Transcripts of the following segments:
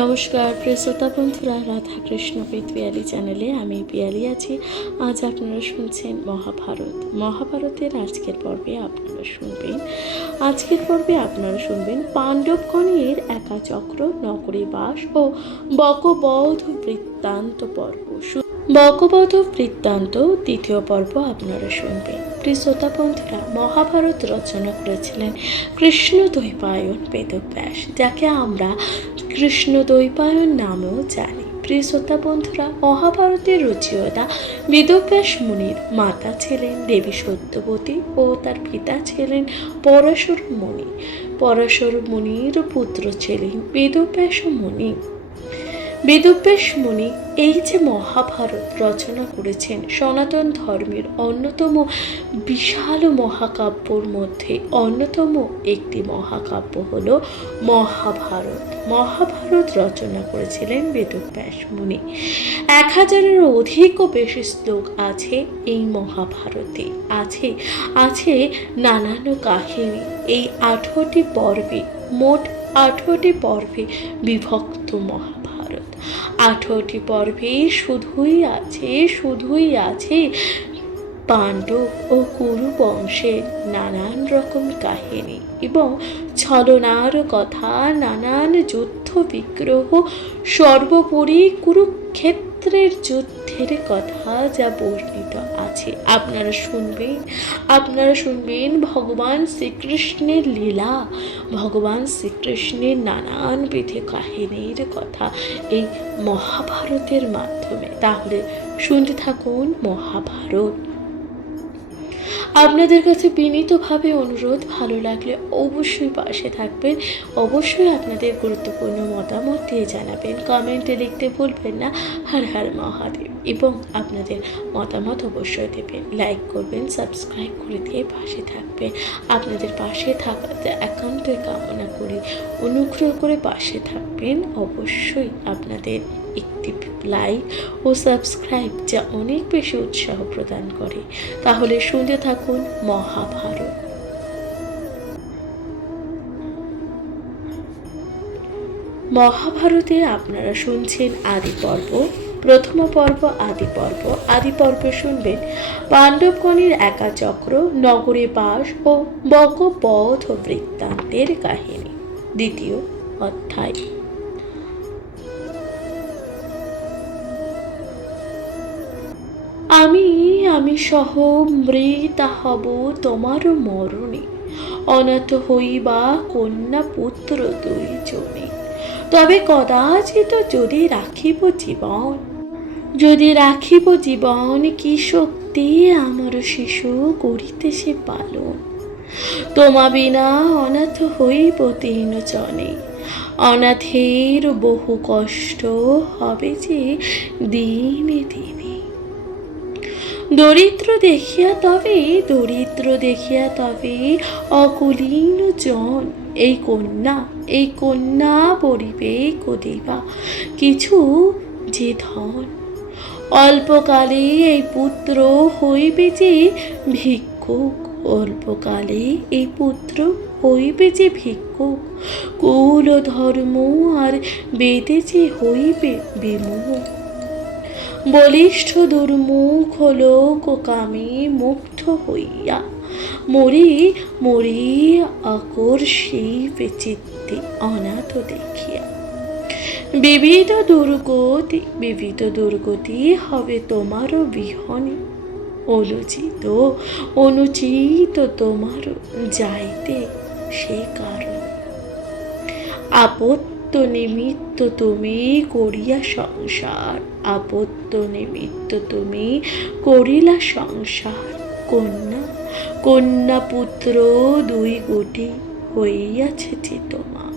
নমস্কার প্রিয় শ্রোতা বন্ধুরা, রাধা কৃষ্ণ পিয়ালি চ্যানেলে আমি পিয়ালি আছি। আজ আপনারা শুনছেন মহাভারতের আজকের পর্বে আপনারা শুনবেন পাণ্ডবগণের একাচক্র, নগরী বাস ও বকবধ বৃত্তান্ত পর্ব। বকবধ বৃত্তান্ত দ্বিতীয় পর্ব আপনারা শুনবেন। প্রিয় শ্রোতা বন্ধুরা, মহাভারত রচনা করেছিলেন কৃষ্ণদ্বৈপায়ন বেদব্যাস, যাকে আমরা কৃষ্ণদ্বৈপায়ন নামেও জানি। প্রিয় শ্রোতা বন্ধুরা, মহাভারতের রচয়িতা বেদব্যাস মুনির মাতা ছিলেন দেবী সত্যবতী ও তার পিতা ছিলেন পরাশর মুনি। পরাশর মুনির পুত্র ছিলেন বেদব্যাস মুনি। বেদব্যাস মুনি এই যে মহাভারত রচনা করেছেন, সনাতন ধর্মের অন্যতম বিশাল মহাকাব্যর মধ্যে অন্যতম একটি মহাকাব্য হল মহাভারত। মহাভারত রচনা করেছিলেন বেদব্যাস মুনি। 1000-এরও অধিকও বেশি শ্লোক আছে এই মহাভারতে। আছে নানান কাহিনী। এই 18টি পর্বে, মোট 18টি পর্বে বিভক্ত মহাভারত। 18টি পর্বে শুধুই আছে পাণ্ডব ও কুরু বংশের নানান রকম কাহিনী এবং ছলনার কথা, নানান যুদ্ধ বিগ্রহ, সর্বোপরি কুরুক্ষেত্রের যুদ্ধের কথা যা বর্ণিত আছে। আপনারা শুনবেন ভগবান শ্রীকৃষ্ণের লীলা, ভগবান শ্রীকৃষ্ণের নানান বিধি কাহিনীর কথা এই মহাভারতের মাধ্যমে। তাহলে শুনতে থাকুন মহাভারত। আপনাদের কাছে বিনীতভাবে অনুরোধ, ভালো লাগলে অবশ্যই পাশে থাকবেন, অবশ্যই আপনাদের গুরুত্বপূর্ণ মতামত দিয়ে জানাবেন। কমেন্টে লিখতে ভুলবেন না হর হর মহাদেব, এবং আপনাদের মতামত অবশ্যই দেবেন, লাইক করবেন, সাবস্ক্রাইব করে দিয়ে পাশে থাকবেন। আপনাদের পাশে থাকাতে একান্তই কামনা করি, অনুগ্রহ করে পাশে থাকবেন। অবশ্যই আপনাদের একটি লাইক ও সাবস্ক্রাইব যা অনেক বেশি উৎসাহ প্রদান করে। তাহলে শুনতে থাকুন মহাভারত। মহাভারতে আপনারা শুনছেন আদি পর্ব। প্রথম পর্ব আদি পর্বে শুনবেন পাণ্ডবগণের একাচক্র, নগরে বাস ও বকবধ বৃত্তান্তের কাহিনী। দ্বিতীয় অধ্যায়। আমি সহ মৃতা হব তোমার মরণে, অনাথ হইবা কন্যা পুত্র দুইজনে। তবে কদাচিৎ যদি রাখিব জীবন, কি শক্তি আমার শিশু করিতে সে পালন। তোমা বিনা অনাথ হইব 3 জনে, অনাথের বহু কষ্ট হবে যে দিনে দিনে। দরিদ্র দেখিয়া তবে অকুলীন জন এই কন্যা পরিবে কদিবা কিছু যে ধন। অল্পকালে এই পুত্র হইবে যে ভিক্ষুক, কুল ধর্ম আর বেদে যে হইবে বিমুখ। বলিষ্ঠ দুর্মুখ লোক কামে মুগ্ধ হইয়া মরি আকর্ষিব চিত্তে অনাথ দেখিয়া। বিবিধ দুর্গতি হবে তোমার বিহনে, অনুচিত তোমার যাইতে সে কারণ। আপত্ত নিমিত্ত তুমি করিলা সংসার। কন্যা পুত্র 2 গোটি হইয়াছে যে তোমার।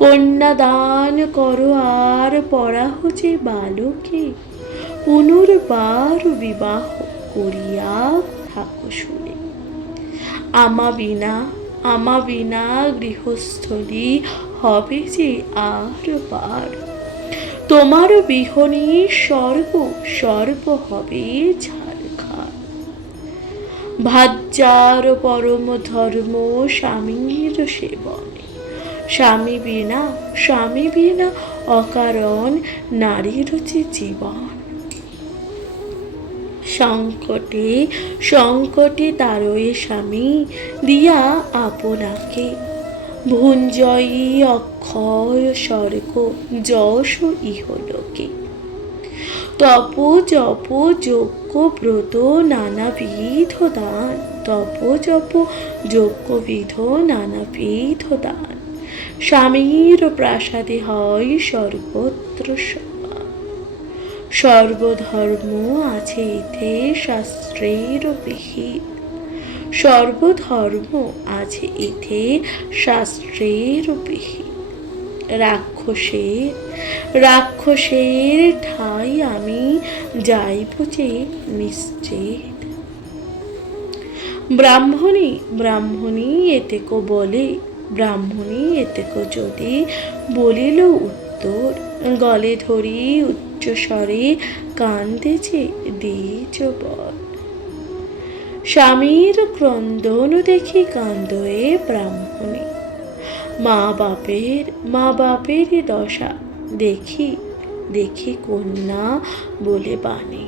কন্যা দান করো আর পড়াহ যে বালকে, পুনর্বার বিবাহ করিয়া থাকো শুনে। আমা বিনা গৃহস্থলী হবে যে আর পার, তোমার বিহনে সর্ব হবে ছারখার। ভাজ্যার পরম ধর্ম স্বামীর সেবনে, স্বামী বিনা অকারণ নারীর যে জীবন। সংকটে সংকটে তারয়ে স্বামী দিয়া আপনাকে, ভুঞ্জয়ী অক্ষয় স্বর্গ যশ ইহলোকে। তপ জপ যজ্ঞ ব্রত নানাবিধ দান, তপ জপ যজ্ঞ বিধ নানাবিধ দান, স্বামীর প্রাসাদে হয় সর্বত্র সমান। সর্বধর্ম আছে ইথে শাস্ত্রের বিহিত, সর্বধর্ম আছে ইথে শাস্ত্রের বিহিত। রাক্ষসের ঠাই আমি যাইব যে নিশ্চিত। ব্রাহ্মণী এতেকো বলে, ব্রাহ্মণী এতেকো যদি বলিল উত্তর, গলে ধরি উচ্চস্বরে কান্দে যে দ্বিজ বর। স্বামীর ক্রন্দন দেখি কান্দয়ে ব্রাহ্মণী, মা বাপের দশা দেখি কন্যা বলে বাণী।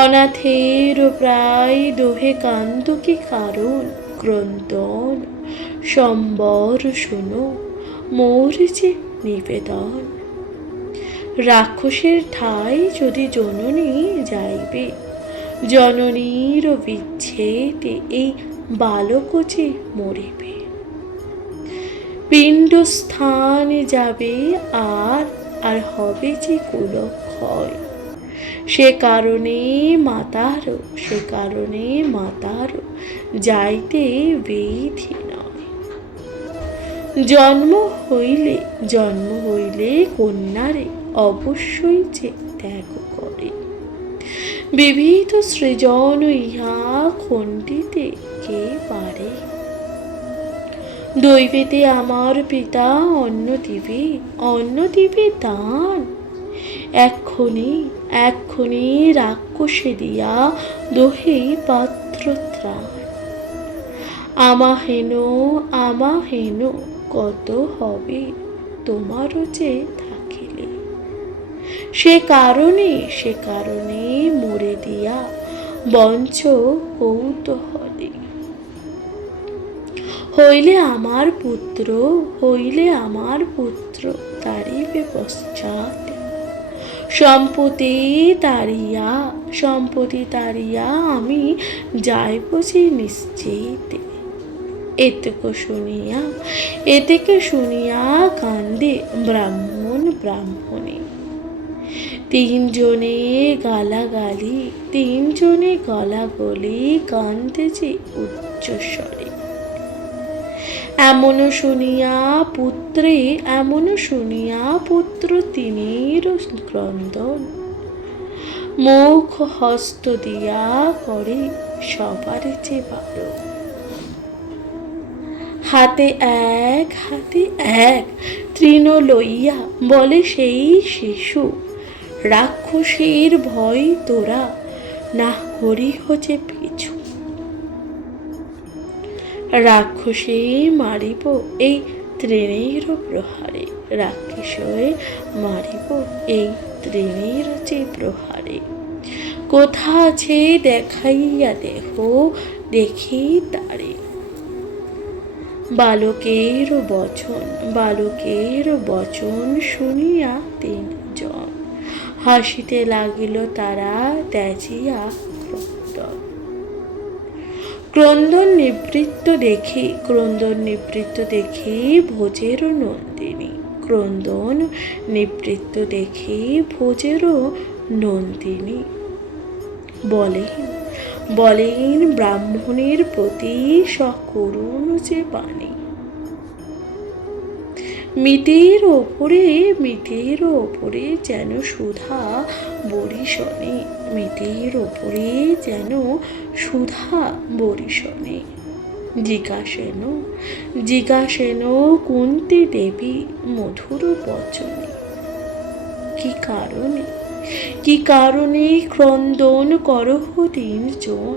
অনাথের প্রায় দোহে কান্দ কি কারণ, ক্রন্দন সম্বর শোনো মোর যে নিবেদন। রাক্ষসের ঠাই যদি জননী যাইবে, জননীর বিচ্ছেদে এই বালক যে মরিবে। পিণ্ডস্থানে যাবে আর হবে যে কুলক্ষয়, সে কারণে মাতার যাইতে বিধি নয়। জন্ম হইলে কন্যারে অবশ্যই যে ত্যাগ করে, বিবিধ সৃজন ইহা খণ্ডিতে কে পারে। দৈবেতে আমার পিতা অন্ন দিবে দান, এক্ষুনি রাক্ষসে দিয়া দোহে পাত্র ত্রাণ। আমাহেন কত হবে তোমারও যে থাকিলে, সে কারণে মরে দিয়া বঞ্চ কৌতূহলে। হইলে আমার পুত্র তারিবে পশ্চাৎ, সম্পত্তি তারিয়া আমি যাইব যে নিশ্চিত। এতেকে শুনিয়া কান্দে ব্রাহ্মণী, তিনজনে গালাগালি কান্দে যে উচ্চস্বরে। এমন শুনিয়া পুত্র তিনির ক্রন্দন, মুখ হস্ত দিয়া করে সবার যে বারণ। হাতে এক তৃণ লইয়া বলে সেই শিশু, রাক্ষসীর ভয় তোরা না করিহ যে পিছু। রাক্ষসে মারিব এই তৃণের প্রহারে, রাক্ষসে মারিব এই তৃণের যে প্রহারে। কোথা আছে দেখাইয়া দেখি তারে। বালকের বচন শুনিয়া তিনজন, হাসিতে লাগিল তারা ত্যাজিয়া ক্রন্দন। ক্রন্দন নিবৃত্ত দেখি ভোজেরও নন্দিনী। বলেন ব্রাহ্মণের প্রতি সকরুণ যে বাণী। মিতের ওপরে যেন সুধা বরিশনে। জিজ্ঞাসেন কুন্তী দেবী মধুর বচনে, কি কারণে ক্রন্দন করহ তিনজন।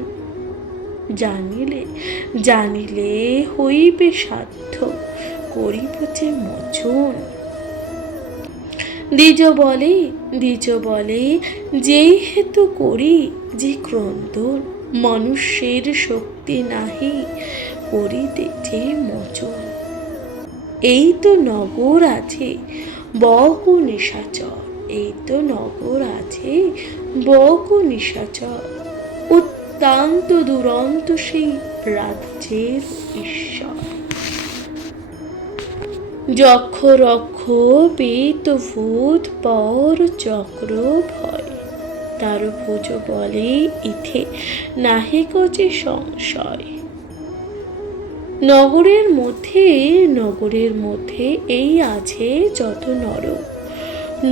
জানিলে হইবে সাধ্য করিব যে মোচন। দ্বিজ বলে যেই হেতু করি যে ক্রন্দন, মনুষ্যের শক্তি নাহি করিতে যে মোচন। এই তো নগর আছে বহু নিশাচর, এই তো নগর আছে বহু নিশাচর, অত্যন্ত দুরন্ত সেই রাজ্যের ঈশ্বর। যক্ষ রক্ষ পেত ভূত পর চক্র ভয়, তার ভুজ বলে ইথে নাহি কচে সংশয়। নগরের মধ্যে এই আছে যত নর,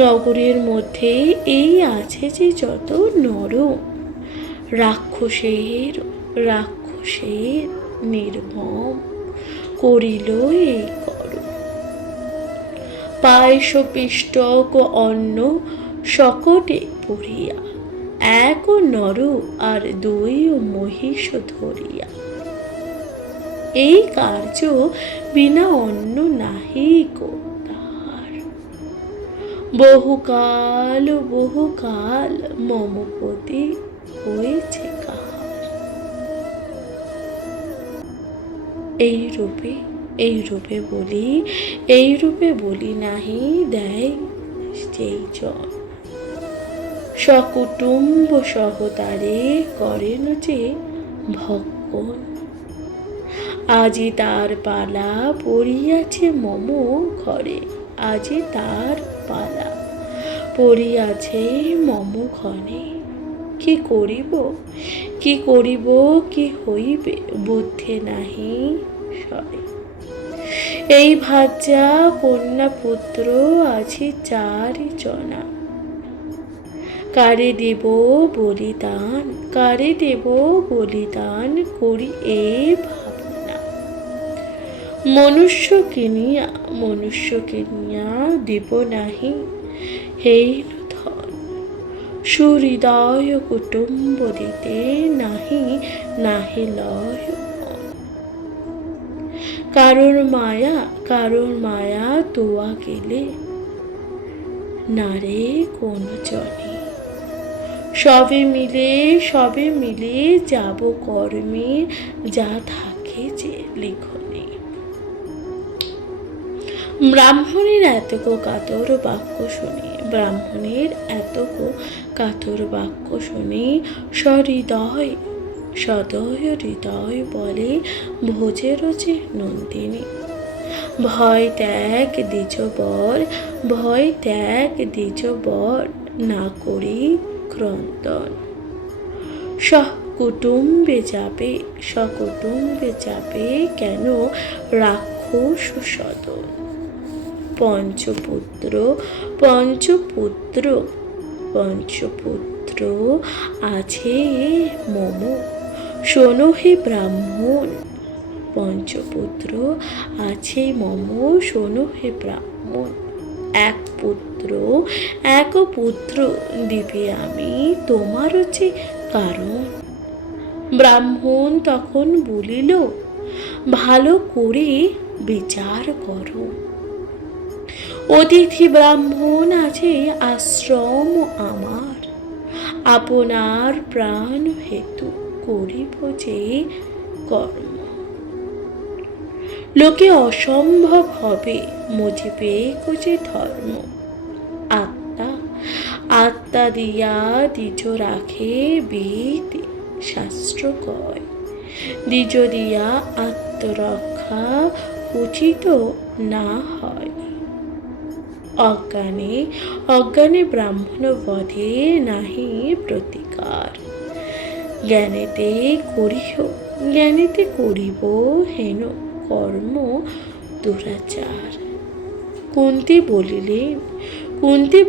নগরের মধ্যে এই আছে যে যত নর, রাক্ষসের নির্মম করিল এই কর। পায়স পিষ্টক অন্ন সকটে পড়িয়া, এক নর আর দুই মহিষ ধরিয়া। এই কার্য বিনা অন্য নাহি কো তাহার, বহুকাল মম প্রতি হয়েছে কাহার। এই রূপে বলি নাহি দেয় যেই জন, সকুটুম্ব সহতারে করেন যে ভক্ষণ। আজি তার পালা পড়িয়াছে মম ঘরে, আজি তার পালা পড়িয়াছে মম ঘরে। কি করিব কি হইবে বুদ্ধি নাহি সরে। এই ভাজ্যা কন্যা পুত্র আছে চারি জনা, কারে দেব বলিদান করি এ ভাবনা। মনুষ্য কিনিয়া দেব নাহি হেন ধন, সুহৃদয় কুটুম্ব দিতে নাহি লয় মন। কারোর মায়া তোয়া গেলে নারে কোন জনে, সবে মিলে যাব কর্মে যা থাকে যে লিখনে। ব্রাহ্মণের এতক কাতর বাক্য শুনে সদয় হৃদয় বলে ভোজের যে নন্দিনী। ভয় ত্যাগ দ্বিজ বর না করি ক্রন্দন। সকুটুম্বে যাবে কেন রাক্ষস সদন। পঞ্চপুত্র আছে মম, শোনো হে ব্রাহ্মণ। পঞ্চপুত্র আছে মম, শোনো হে ব্রাহ্মণ। এক পুত্র দিবে আমি তোমার যে কারণ। ব্রাহ্মণ তখন বলিল ভালো করে বিচার করো। অতিথি ব্রাহ্মণ আছে আশ্রম আমার, আপনার প্রাণ হেতু করিব যে কর্ম। লোকে অসম্ভব হবে মজিবে যে ধর্ম। আত্মা দিয়া দ্বিজ রাখে বেদ শাস্ত্র কয়, দ্বিজ দিয়া আত্মরক্ষা উচিত না হয়। অজ্ঞানে ব্রাহ্মণ বধে নাহি প্রতিকার, জ্ঞানেতে করিব হেন কর্ম দুরাচার। কুন্তী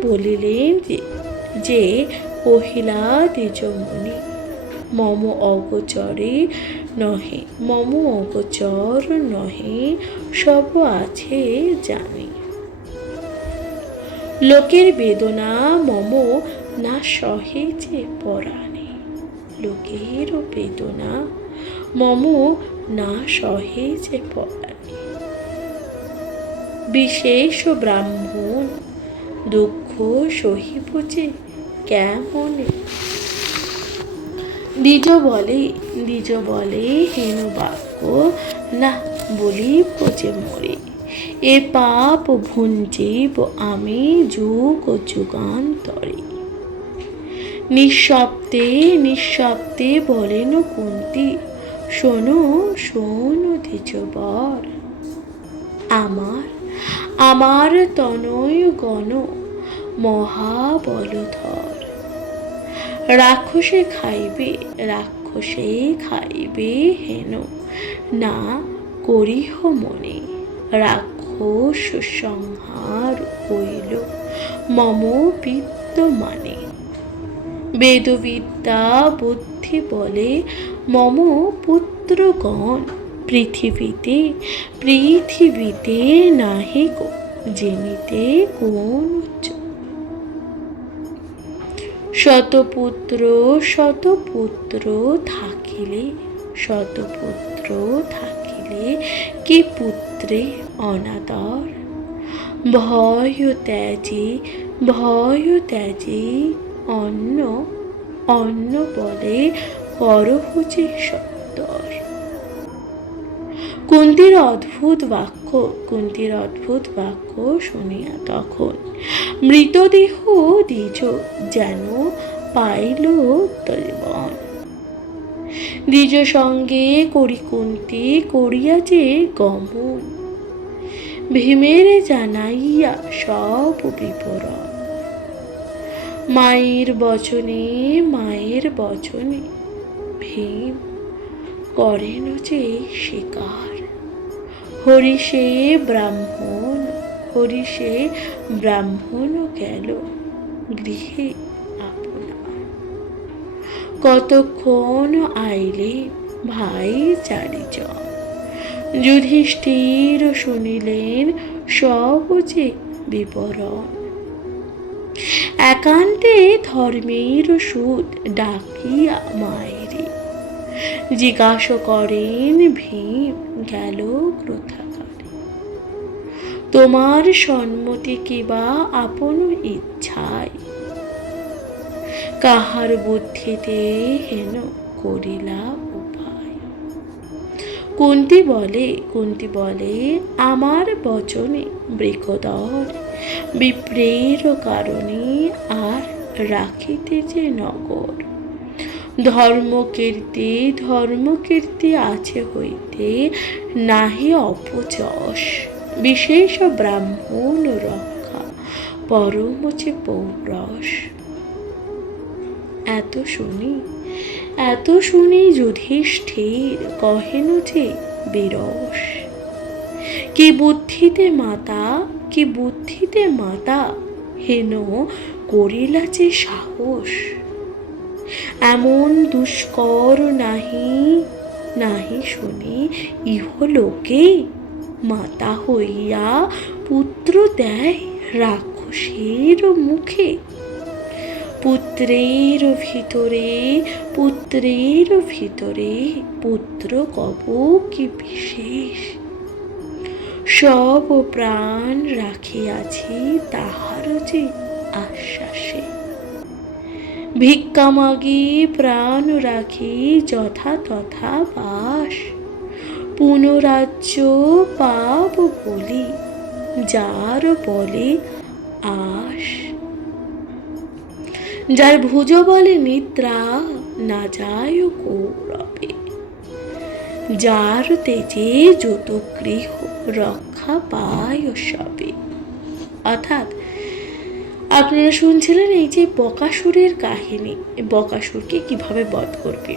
বলিলেন যে কহিলা দ্বিজমুনি, মম অগোচর নহে সব আছে জানি। লোকের বেদনা মম না সহে যে পরাণে, লোকের বেদনা মম না সহে যে পরাণে। বিশেষ ব্রাহ্মণ, দুঃখ সহিব যে কেমনে। দ্বিজ বলে হেন বাক্য, না বলিব যে মরে। এ পাপ ভুঞ্জিব আমি যুগ যুগান্তরে। নিঃশব্দে বলেন কুন্তী, শোনো শোনো দ্বিজবর। আমার তনয় গণ মহাবলধর। রাক্ষসে খাইবে হেন, না করিহ মনে। রাক্ষস সংহার হইল মম বিদ্যমানে। বেদবিদ্যা বুদ্ধি বলে মম পুত্রগণ। পৃথিবীতে নাহি কো জেনিতে কোন। শতপুত্র থাকিলে কি পুত্রে অনাদর। ভয় ত্যাজি অন্য বলে করহ যে সত্তর। কুন্তীর অদ্ভুত বাক্য শুনিয়া তখন মৃতদেহ দ্বিজ যেন পাইল জীবন। দ্বিজ সঙ্গে করি কুন্তী করিয়া যে গমন। ভীমের জানাইয়া সব বিবরণ। মায়ের বচনে ভীম করেন যে শিকার। হরিষে ব্রাহ্মণ গেল গৃহে আপনার। কতক্ষণ আইলে ভাই চারিজন। যুধিষ্ঠির শুনিলেন সব যে বিবরণ। একান্তে ধর্মের সুত ডাকিয়া মায়েরে। জিজ্ঞাসা করেন ভীম গেল ক্রোধাকারে। তোমার সম্মতি কিবা আপন ইচ্ছায়। কাহার বুদ্ধিতে হেন করিলা উপায়। কুন্তী বলে আমার বচনে বৃকোদর। বিপ্রের কারণে আর রাখিতে যে নগর। ধর্মকীর্তি আছে হইতে নাহি অপযশ। বিশেষ ব্রাহ্মণ রক্ষা পরম যে পৌরস। এত শুনি যুধিষ্ঠির কহেন যে বিরস। কি বুদ্ধিতে মাতা হেন করিলা যে সাহস। এমন দুষ্কর নাহি শুনি ইহলোকে। মাতা হইয়া পুত্র দেয় রাক্ষসের মুখে। পুত্রের ভিতরে পুত্র কব কি বিশেষ। সব প্রাণ রাখিয়াছি তাহার যে আশ্বাসে। ভিক্ষা মাগি প্রাণ রাখি যথা তথা বাস। পুনরাজ্য পাব বলি যার বলে আশ। যার ভুজ বলে নিদ্রা না যায় কৌরবে। যার তেজে যত গৃহ রক্ষা পায় সবে। অর্থাৎ আপনারা শুনছিলেন এই যে বকাসুরের কাহিনী, বকাসুরকে কিভাবে বধ করবে।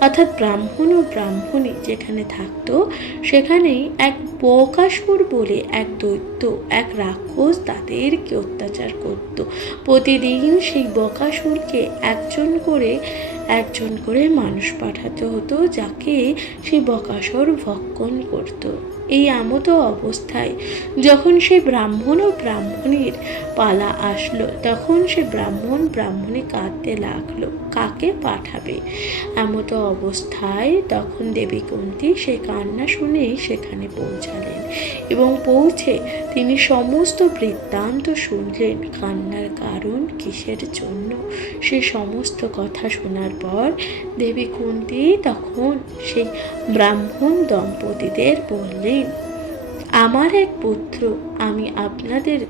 অর্থাৎ ব্রাহ্মণ ও ব্রাহ্মণী যেখানে থাকতো সেখানে এক বকাসুর বলে এক দৈত্য, এক রাক্ষস তাদেরকে অত্যাচার করত। প্রতিদিন সেই বকাসুরকে একজন করে মানুষ পাঠাতে হতো যাকে সেই বকাসুর ভক্ষণ করত। এই এমত অবস্থায় যখন সে ব্রাহ্মণ ও ব্রাহ্মণীর পালা আসলো তখন সে ব্রাহ্মণী কাঁদতে লাগলো কাকে পাঠাবে। এমত অবস্থায় তখন দেবী কুন্তী সে কান্না শুনেই সেখানে পৌঁছালেন। এবং পৌঁছে তিনি সমস্ত বৃত্তান্ত শুনলেন। কান্নার কারণ কিসের জন্য সে সমস্ত কথা শোনার পর দেবী কুন্তী তখন সেই ব্রাহ্মণ দম্পতিদের বললেন, আমার এক পুত্র আমি আপনাদের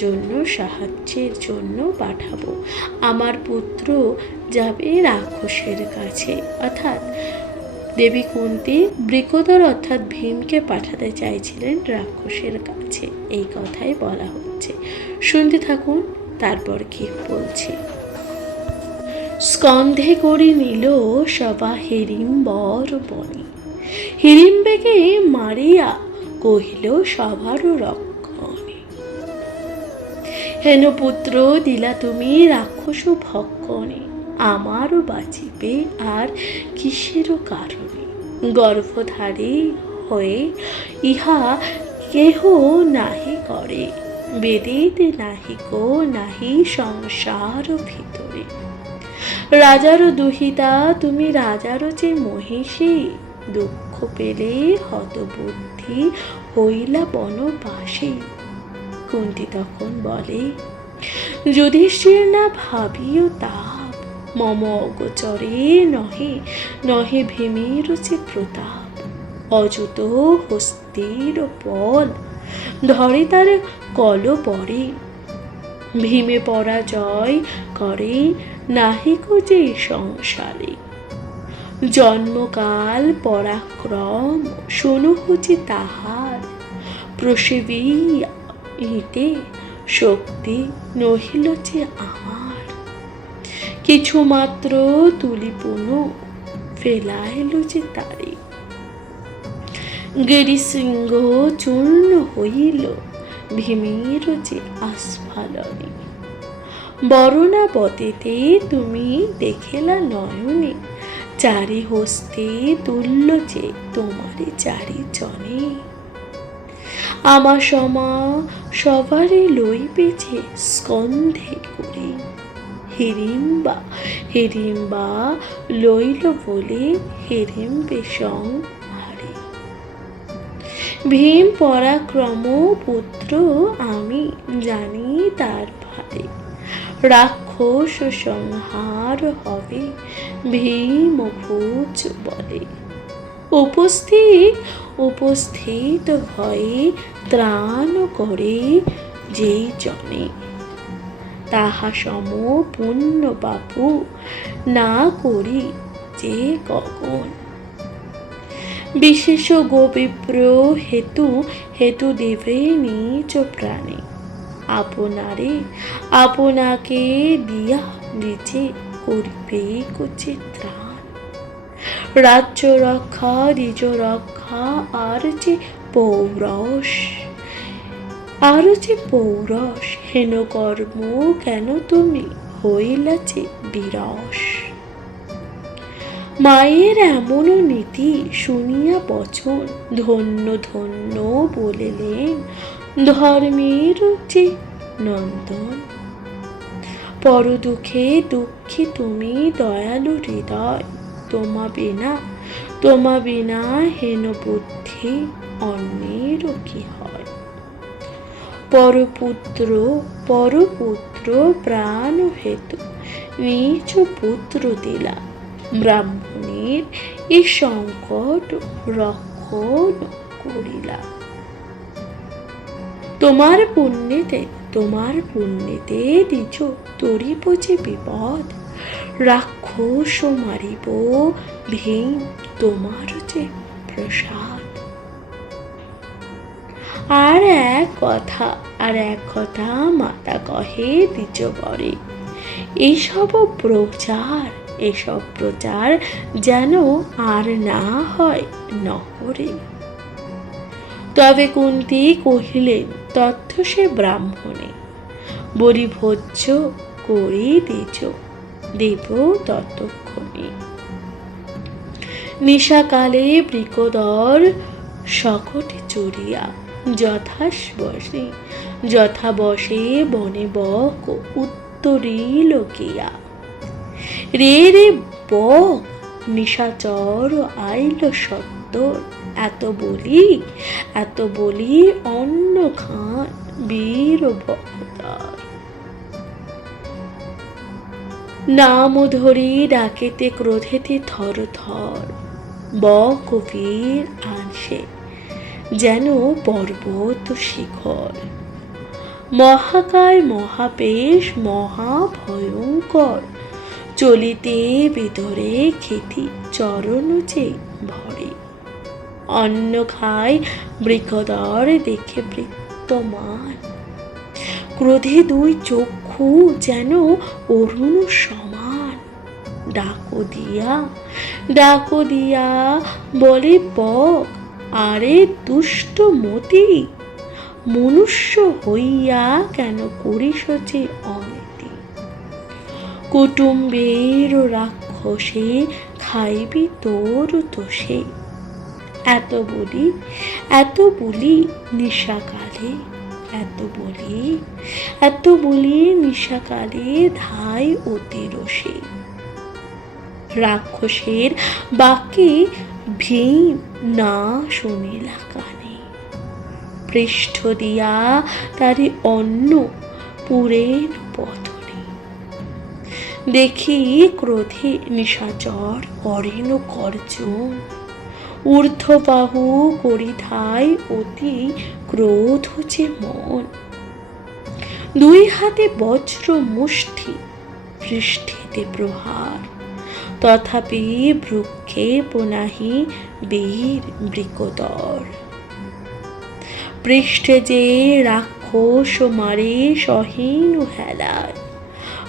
জন্য সাহায্যের জন্য পাঠাবো। আমার পুত্র যাবে রাক্ষসের কাছে। অর্থাৎ দেবী কুন্তী বৃকোদর অর্থাৎ ভীমকে পাঠাতে চাইছিলেন রাক্ষসের কাছে, এই কথাই বলা হচ্ছে। শুনতে থাকুন তারপর কি বলছি। স্কন্ধে করে নিল সভা হিড়িম্বর বনে, হিড়িম্বেকে মারিয়া কহিল সভারও রক্ষণে। হেন পুত্র দিলা তুমি রাক্ষস ভক্ষণে, আমারও বাঁচিবে আর কিসেরও কারণে। গর্ভধারী হয়ে ইহা কেহ নাহি করে, বেদিতে নাহি কো নাহি সংসার ভিতরে। রাজারও দুহিতা তুমি রাজারও যে মহিষী, দুঃখ পেলে হতবুদ্ধি হইলা বনবাসী। কুন্তী তখন বলে, যুধিষ্ঠির না ভাবিও তাপ, মম অগোচরে নহে নহে ভীমের যে প্রতাপ। অযুত হস্তির পল ধরে তার কল পরে, ভীমে পরাজয় করে নাহিক যে সংসারে। জন্মকাল পরাক্রম শুনুহু যে তাহার, প্রসেবিয়া ইতে শক্তি নহিল যে আমার। কিছু মাত্র তুলিপুন ফেলাইল যে তারে, গিরিশৃঙ্গ চূর্ণ হইল ভীমের যে আস্ফালনে। বরণাবতীতে তুমি দেখিলা নয়নে, চারি হস্তে তুল্য যে তোমারে চারি জনে। আমার সমা সবারে লইবে যে স্কন্ধে করে, হিড়িম্বা হিড়িম্বা লইল বলে হিড়িম্বে সংহারে। ভীম পরাক্রম পুত্র আমি জানি তার ভারে, রাক্ষস সংহার হবে ভীম ভোজ বলে। উপস্থিত ভয়ে ত্রাণ করে যেই জনে, তাহা সম পুণ্য বাপু না করি যে গগন। বিশেষ গোবিপ্র হেতু হেতু দেবে নিজ প্রাণে, আপনারে আপনাকে দিয়া নিচে করিবে কুচে ত্রাণ। রাজ্য রক্ষা নিজ রক্ষা আর যে পৌরস, আর যে পৌরস। হেন কর্ম কেন তুমি হইলা যে বিরস। মায়ের এমন নীতি শুনিয়া বচন, ধন্য ধন্য বলিলেন ধর্মের যে নন্দন। পর দুঃখে দুঃখী তুমি দয়ালু হৃদয়, তোমা বিনা হেন বুদ্ধি অন্যেরও কি হয়। পরপুত্র প্রাণ হেতু নিজ পুত্র দিলা, ব্রাহ্মণের এ সংকট রক্ষণ করিলা। তোমার পুণ্যেতে নিজ তরিব যে বিপদ, রাক্ষস মারিব ভীম তোমার যে প্রসাদ। আর এক কথা মাতা কহে দ্বিজ বরে, এসব প্রচার যেন আর না হয় নহরে। তবে কুন্তী কহিলেন তথ্য সে ব্রাহ্মণে, বলি ভোজ্য করি দেব ততক্ষণে। নিশাকালে বৃকোদর শকটে চড়িয়া, যথাবশে বনে বক উত্তরিল গিয়া। রে বক নিশাচর আইল সত্তর, এত বলি অন্ন খান বীর ভবতার। নাম ধরি ডাকেতে ক্রোধেতে থর থর, বীর আনসে যেন পর্বত শিখর। মহাকায় মহাবেশ মহাভয়ঙ্কর, চলিতে ভিতরে খেতি চরণ যে ভরে। অন্ন খায় বৃকদর দেখে বৃত্তমান, ক্রোধে দুই চক্ষু যেন অরুণ সমান। ডাকো দিয়া বলে বক, আরে দুষ্ট মতি, মনুষ্য হইয়া কেন করিস যে অনীতি। কুটুম্বের রাক্ষসে খাইবি তোর দোষে। এত বলি নিশাকালে, এত বলি নিশাকালে ধাই অতি রসে। রাক্ষসের বাক্যে ভীম না শুনিলা কানে, পৃষ্ঠ দিয়া তারি অন্ন পুরেন পথনে। দেখি ক্রোধে নিশাচর করেন গর্জন, ঊর্ধ্ববাহু করিধায় অতি ক্রোধ যে মন। দুই হাতে বজ্র মুষ্টি, পৃষ্ঠেতে প্রহার, তথাপি বৃক্ষে পুনাহি বীর বৃকদর। পৃষ্ঠে যে রাক্ষস মারে সহীন হেলায়,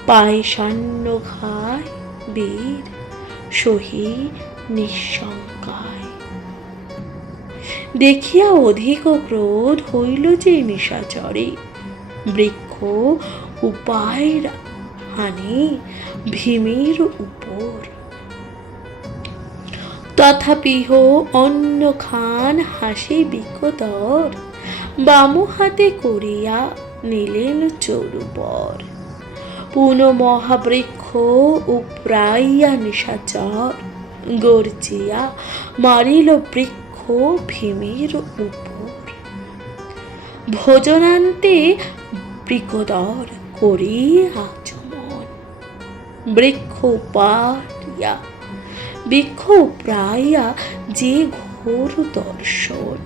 পায়সান্ন খায় বীর সহি নিঃশঙ্কায়। দেখিয়া অধিক ক্রোধ হইল যে নিশাচরে, বৃক্ষ উপায় হানে ভীমের উপর। তথাপিহ অন্ন খান হাসি বিকদর, বাম হাতে করিয়া নিলেন চরুবর। পুন মহাবৃক্ষ উপরাইয়া নিশাচর, গর্জিয়া মারিল বৃক্ষ ভীমের উপর। ভোজনান্তে বৃকদর করি আচমন, বৃক্ষ প্রায়া যে ঘোর দর্শন।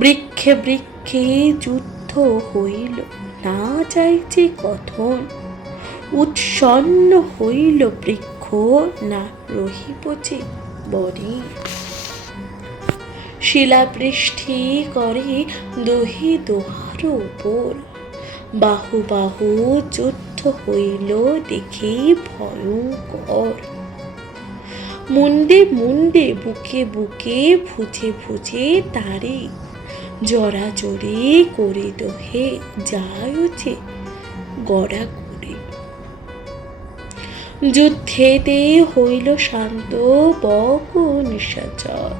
বৃক্ষে যুদ্ধ হইল না যাইছে কথন, উৎসন্ন হইল বৃক্ষ না রহিব যে বনে। শিলাবৃষ্টি করে দহি দোহার উপর, বাহু যুদ্ধ হইল দেখে ভয়ঙ্কর। মুন্ডে বুকে ভুজে তারে, জড়াজড়ি করে দহে যায় যে গড়া করে। যুদ্ধেতে হইল শান্ত বক নিশাচর,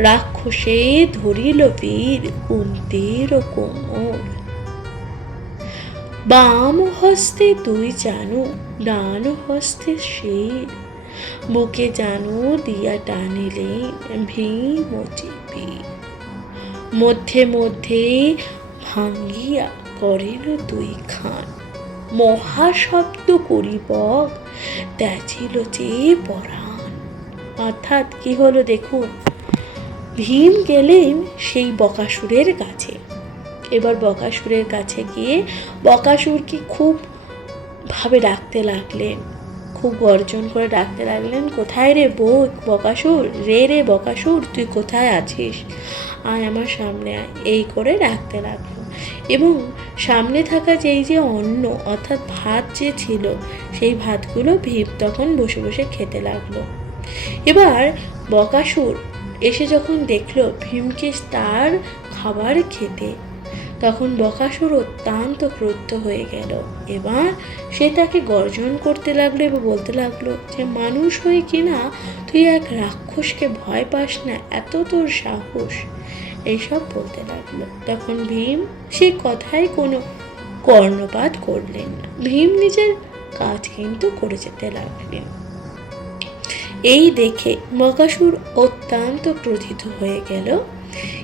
রাক্ষসে ধরিল বীর কুন্তীর কোমর। বাম হস্তে দুই জানু, ডান হস্তে শের, বুকে জানু দিয়া টানিলেন ভীম চেপে। মধ্যে ভাঙ্গিয়া করেন দুই খান, মহাশব্দ করিবক ত্যাজিল যে পরাণ। অর্থাৎ কি হলো দেখুন, ভীম গেলেন সেই বকাসুরের কাছে। এবার বকাসুরের কাছে গিয়ে বকাসুরকে খুব ভাবে ডাকতে লাগলেন, খুব গর্জন করে ডাকতে লাগলেন, কোথায় রে বকাসুর, রে বকাসুর, তুই কোথায় আছিস, আয় আমার সামনে আয়, এই করে ডাকতে লাগলো। এবং সামনে থাকা যে অন্ন অর্থাৎ ভাত যে ছিল, সেই ভাতগুলো ভীম তখন বসে বসে খেতে লাগলো। এবার বকাসুর এসে যখন দেখলো ভীমকে তার খাবার খেতে, তখন বকাসুর অত্যন্ত ক্রুদ্ধ হয়ে গেল। এবার সে তাকে গর্জন করতে লাগলো এবং বলতে লাগলো যে মানুষ হয়ে কিনা তুই এক রাক্ষসকে ভয় পাস না, এত তোর সাহস, এইসব বলতে লাগলো। তখন ভীম সে কথায় কোনো কর্ণপাত করলেন না, ভীম নিজের কাজ কিন্তু করে যেতে লাগলেন। এই দেখে বকাসুর অত্যন্ত ক্রোধিত হয়ে গেল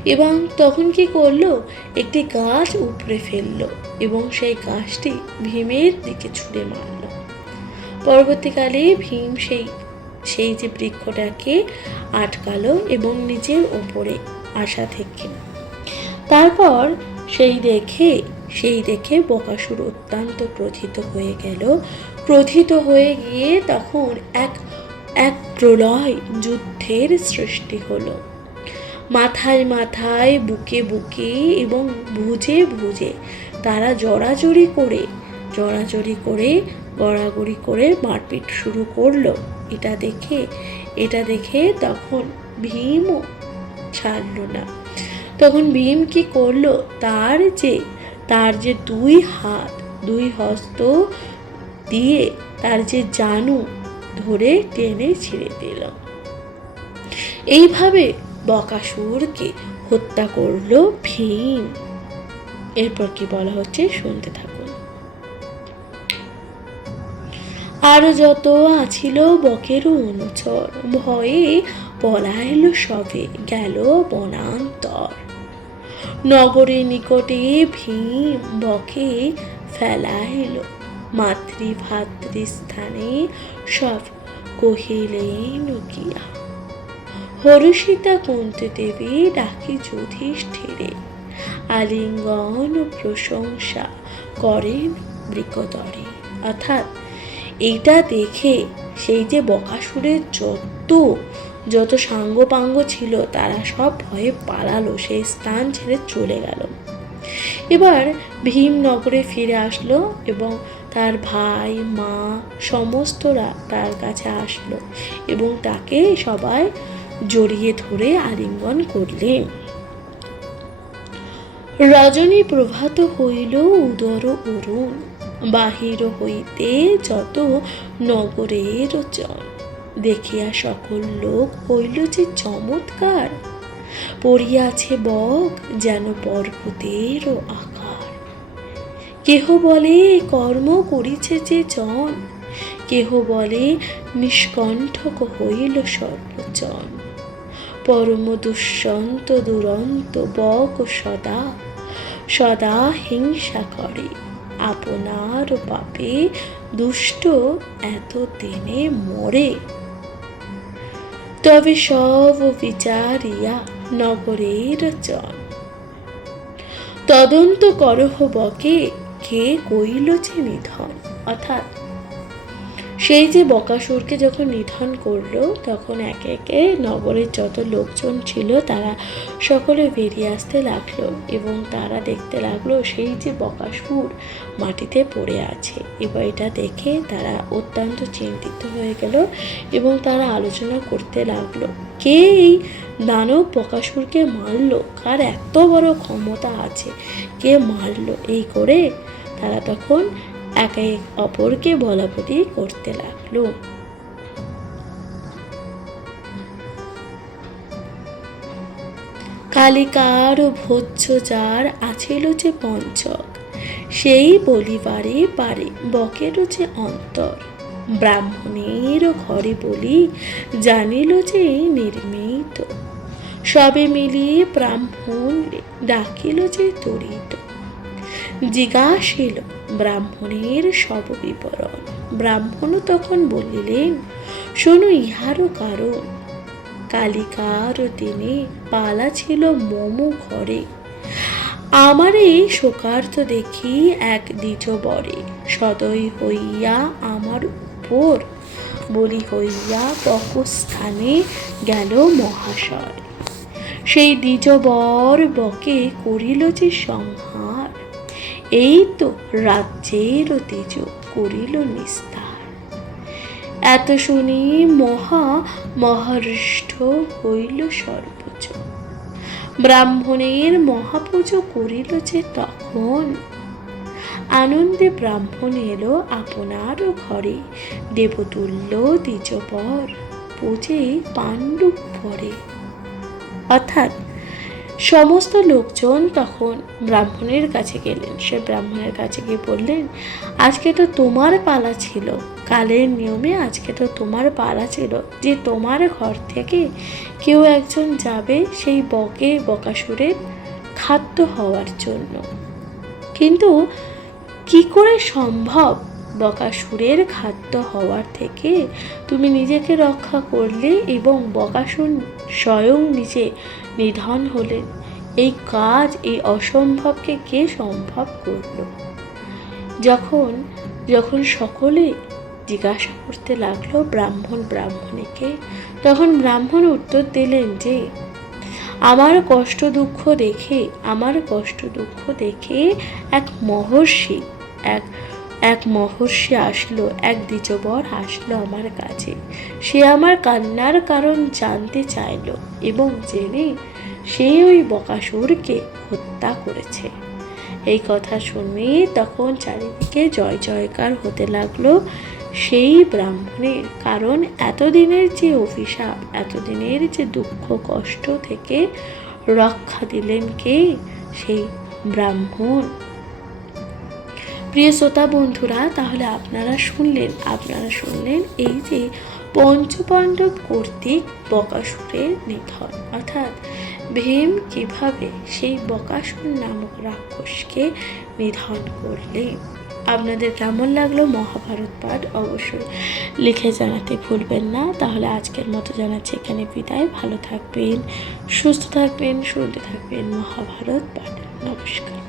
এবং তখন কি করলো, একটি গাছ উপড়ে ফেললো এবং সেই গাছটি ভীমের দিকে ছুঁড়ে মারল। পরবর্তীকালে ভীম সেই যে বৃক্ষটাকে আটকালো এবং নিজের ওপরে আসা থেকে তারপর সেই দেখে বকাসুর অত্যন্ত ক্রোধিত হয়ে গেল। ক্রোধিত হয়ে গিয়ে তখন এক প্রলয় যুদ্ধের সৃষ্টি হলো। মাথায় মাথায়, বুকে বুকে এবং ভুজে ভুজে তারা জড়াজড়ি করে গড়াগড়ি করে মারপিট শুরু করলো। এটা দেখে তখন ভীমও ছাড়ল না। তখন ভীম কি করলো, তার যে দুই হস্ত দিয়ে তার যে জানু ধরে টেনে ছিঁড়ে দিল। এইভাবে বকাসুরকে হত্যা করলো ভীম। এরপর কি বলা হচ্ছে শুনতে থাকুন। আরো যত আছিল বকেরও অনুচর, ভয়ে পলাইল সবে গেল বনান্তর। নগরের নিকটে ভীম বকে ফেলাইল, মাতৃভাতৃস্থানে সব কহিলেন গিয়া। হরষিতা কুন্তি দেবী ডাকি যুধিষ্ঠিরে, আলিঙ্গন প্রশংসা করেন বৃকদরে। অর্থাৎ এইটা দেখে সেই যে বকাসুরের যত সাঙ্গপাঙ্গ ছিল তারা সব ভয়ে পালালো, সেই স্থান ছেড়ে চলে গেল। এবার ভীম নগরে ফিরে আসলো এবং তার ভাই মা সমস্তরা তার কাছে আসলো এবং তাকে সবাই জড়িয়ে ধরে আলিঙ্গন করলেন। রজনী প্রভাত হইল উদর অরুণ, বাহির হইতে যত নগরের জন। দেখিয়া সকল লোক হইল যে চমৎকার, পড়িয়াছে বক যেন পর্বতের আকার। কেহ বলে কর্ম করিছে যে জন, কেহ বলে নিষ্কণ্ঠক হইল সর্বজন। পরম দুষ্যন্ত দুরন্ত বক সদা সদা হিংসা করে, আপনার পাপে দুষ্ট এত দিনে মরে। তবে সব বিচারিয়া নগরের জন, তদন্ত করহ বকে কে কইল যে নিধন। অর্থাৎ সেই যে বকাসুরকে যখন নিধন করলো তখন একে একে নগরের যত লোকজন ছিল তারা সকলে বেরিয়ে আসতে লাগলো এবং তারা দেখতে লাগলো সেই যে বকাসুর মাটিতে পড়ে আছে। এবার এটা দেখে তারা অত্যন্ত চিন্তিত হয়ে গেল এবং তারা আলোচনা করতে লাগলো, কে এই দানব বকাসুরকে মারলো, কার এত বড় ক্ষমতা আছে, কে মারলো। এই করে তারা তখন একে অপরকে বলাবলি করতে লাগলো। কালিকার ভোজ্য যার আছিল যে পঞ্চক, সেই বলিবারে পারে বকের যে অন্তর। ব্রাহ্মণের ঘরে বলি জানিল যে নির্মিত, সবে মিলিয়ে ব্রাহ্মণ ডাকিল যে তরিত। জিজ্ঞাসিল ব্রাহ্মণের সব বিবরণ, ব্রাহ্মণ তখন বলিলেন শোনো ইহারও কারণ। কালিকার দিনে পালা ছিল মম ঘরে, আমার এই শোকার্ত দেখি এক দ্বিজ বরে। সদয় হইয়া আমার উপর বলি হইয়া বকস্থানে গেল মহাশয়। সেই দ্বিজ বর বকে করিল যে সংহার, এই তো রাজ্যের তেজ করিল নিস্তার। এত শুনি মহারিষ্ঠ হইল সর্বোচ্চ, ব্রাহ্মণের মহাপুজো করিল যে তখন। আনন্দে ব্রাহ্মণ এলো আপনার ঘরে, দেবতুল্য দ্বিজবর পূজে পাণ্ডব পরে। অর্থাৎ সমস্ত লোকজন তখন ব্রাহ্মণের কাছে গেলেন। সে ব্রাহ্মণের কাছে গিয়ে বললেন, আজকে তো তোমার পালা ছিল, কালের নিয়মে আজকে তো তোমার পালা ছিল যে তোমার ঘর থেকে কেউ একজন যাবে সেই বকাসুরের খাদ্য হওয়ার জন্য। কিন্তু কি করে সম্ভব বকাসুরের খাদ্য হওয়ার থেকে তুমি নিজেকে রক্ষা করলে এবং বকাসুর স্বয়ং নিজে নিধন হলেন? এই কাজ, এই অসম্ভবকে কে সম্ভব করল? যখন যখন সকলে জিজ্ঞাসা করতে লাগলো ব্রাহ্মণীকে, তখন ব্রাহ্মণ উত্তর দিলেন যে আমার কষ্ট দুঃখ দেখে এক মহর্ষি এক মহর্ষি আসলো, এক দ্বিজবর আসলো আমার কাছে। সে আমার কান্নার কারণ জানতে চাইলো এবং জেনে সে ওই বকাসুরকে হত্যা করেছে। এই কথা শুনে তখন চারিদিকে জয় জয়কার হতে লাগলো সেই ব্রাহ্মণের। কারণ এতদিনের যে অভিশাপ, এতদিনের যে দুঃখ কষ্ট থেকে রক্ষা দিলেন কে? সেই ব্রাহ্মণ। প্রিয় শ্রোতা বন্ধুরা, তাহলে আপনারা শুনলেন এই যে পঞ্চপাণ্ডব কর্তৃক বকাসুরের নিধন, অর্থাৎ ভীম কিভাবে সেই বকাসুর নামক রাক্ষসকে নিধন করলেন। আপনাদের কেমন লাগলো মহাভারত পাঠ অবশ্যই লিখে জানাতে ভুলবেন না। তাহলে আজকের মতো জানাচ্ছি এখানে বিদায়। ভালো থাকবেন, সুস্থ থাকবেন, শুনতে থাকবেন মহাভারত পাঠ। নমস্কার।